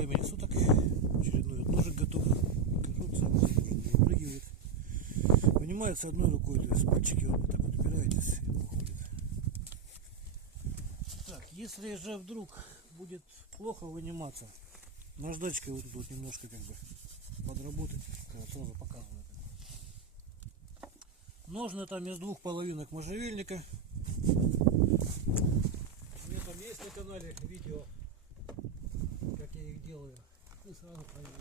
времени суток. Очередной ножик готов. Конструкция не выпрыгивает. Вынимается одной рукой, то есть пальчики вот так вот упираетесь и уходит. Так, если же вдруг будет плохо выниматься, наждачкой вот тут вот немножко как бы подработать, сразу показываю. Ножны там из двух половинок можжевельника. У меня там есть на канале видео, как я их делаю. И сразу проверю.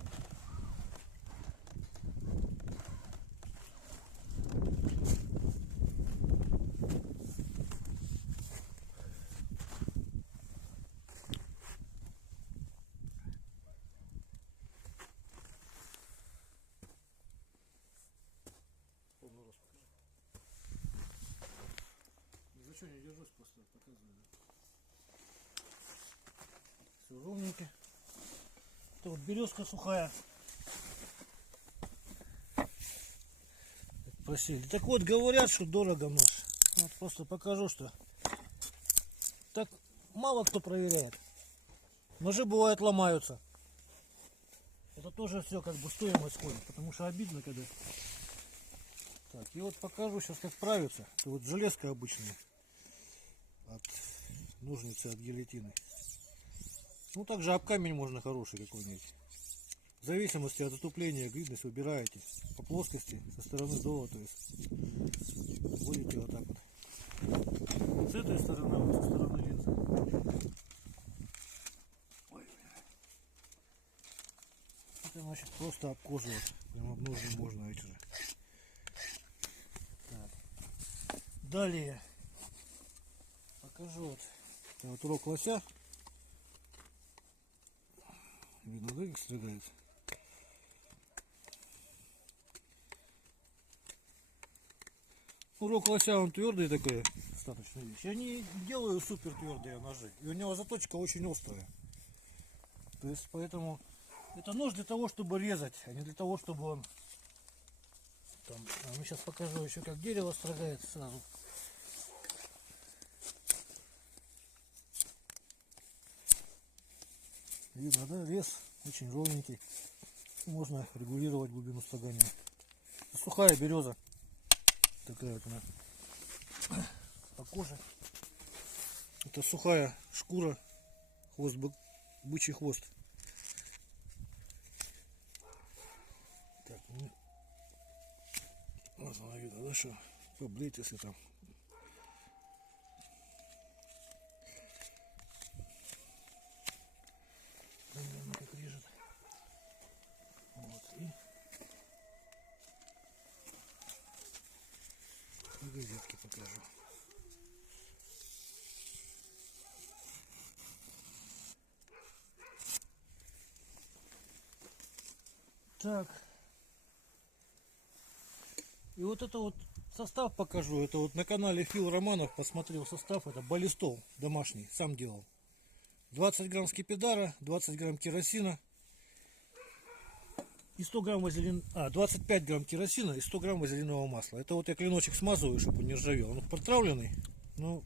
Полный рост покажи. Ни за что не держусь, просто показываю. Все ровненько. Это вот березка сухая. Просили. Так вот, говорят, что дорого нож. Вот просто покажу, что так мало кто проверяет. Ножи бывают ломаются. Это тоже все как бы стоимость ходит, потому что обидно, когда. Так, и вот покажу сейчас, как правиться. Это вот железка обычная от ножницы, от гильотины. Ну также об камень можно хороший какой-нибудь. В зависимости от затупления гридность выбираете по плоскости со стороны дола, то есть вводите вот так вот. С этой стороны, вот со стороны линзы. Ой. Это значит просто об кожу, вот, прям об ножны можно эти же. Так. Далее покажу вот, это вот урок лося. Видно, да, как стригается? Урок лося, он твердый такой, достаточно вещь. Я не делаю супер твердые ножи. И у него заточка очень острая. То есть, поэтому это нож для того, чтобы резать, а не для того, чтобы он там. А сейчас покажу еще, как дерево строгается сразу. Видно, да, вес очень ровненький. Можно регулировать глубину строгания. Сухая береза. Такая вот она по коже. Это сухая шкура, хвост, бычий хвост. Так, ну, вот она видно, да, что поблеть, если там. Примерно как режет. Вот, и газетки покажу. Так. И вот это вот состав покажу. Это вот на канале Фил Романов посмотрел состав. Это баллистол домашний, сам делал. 20 грамм скипидара, 20 грамм керосина и 100 грамм вазелин, 25 грамм керосина и 100 грамм вазелинового масла. Это вот я клиночек смазываю, чтобы он не ржавел. Он протравленный, но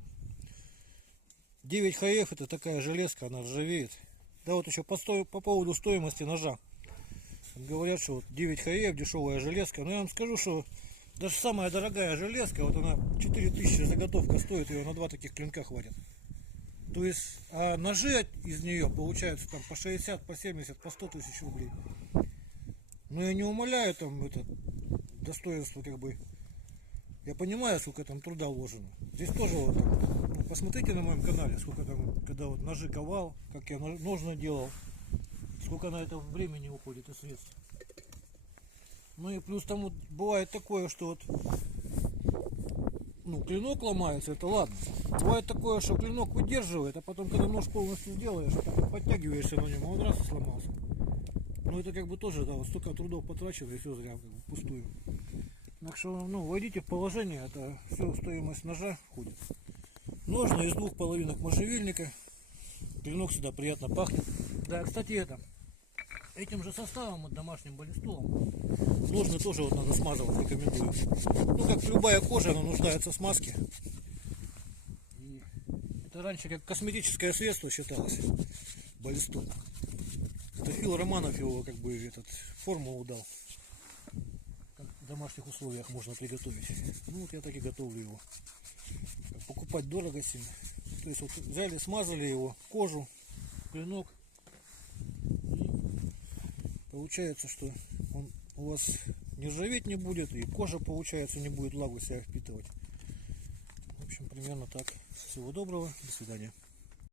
9 ХФ это такая железка, она ржавеет. Да, вот еще по поводу стоимости ножа. Говорят, что вот 9 ХФ дешевая железка. Но я вам скажу, что даже самая дорогая железка, вот она 4000 заготовка стоит, ее на 2 таких клинка хватит. То есть, а ножи из нее получаются там по 60, по 70, по 100 тысяч рублей. Но я не умаляю там это достоинство, как бы. Я понимаю, сколько там труда вложено. Здесь тоже вот, ну, посмотрите на моем канале, сколько там, когда вот ножи ковал, как я ножны делал, сколько на это времени уходит и средств. Ну и плюс там вот бывает такое, что вот, ну, клинок ломается, это ладно. Бывает такое, что клинок выдерживает, а потом, когда нож полностью сделаешь, подтягиваешься на нем, а он раз и сломался. Но это как бы тоже, да, вот столько трудов потрачено, и все зря, как бы, впустую. Так что, ну, войдите в положение, это все стоимость ножа ходит. Ножны из двух половинок можжевельника. Клинок сюда приятно пахнет. Да, кстати, этим же составом, вот домашним баллистолом, ножны тоже вот надо смазывать, рекомендую. Ну, как любая кожа, она нуждается в смазке. И это раньше как косметическое средство считалось, баллистол. Это Фил Романов его как бы этот формулу дал. Как в домашних условиях можно приготовить. Ну вот я так и готовлю его. Покупать дорого сильно. То есть вот взяли, смазали его, кожу, клинок. И получается, что он у вас не ржаветь не будет, и кожа, получается, не будет влагу себя впитывать. В общем, примерно так. Всего доброго, до свидания.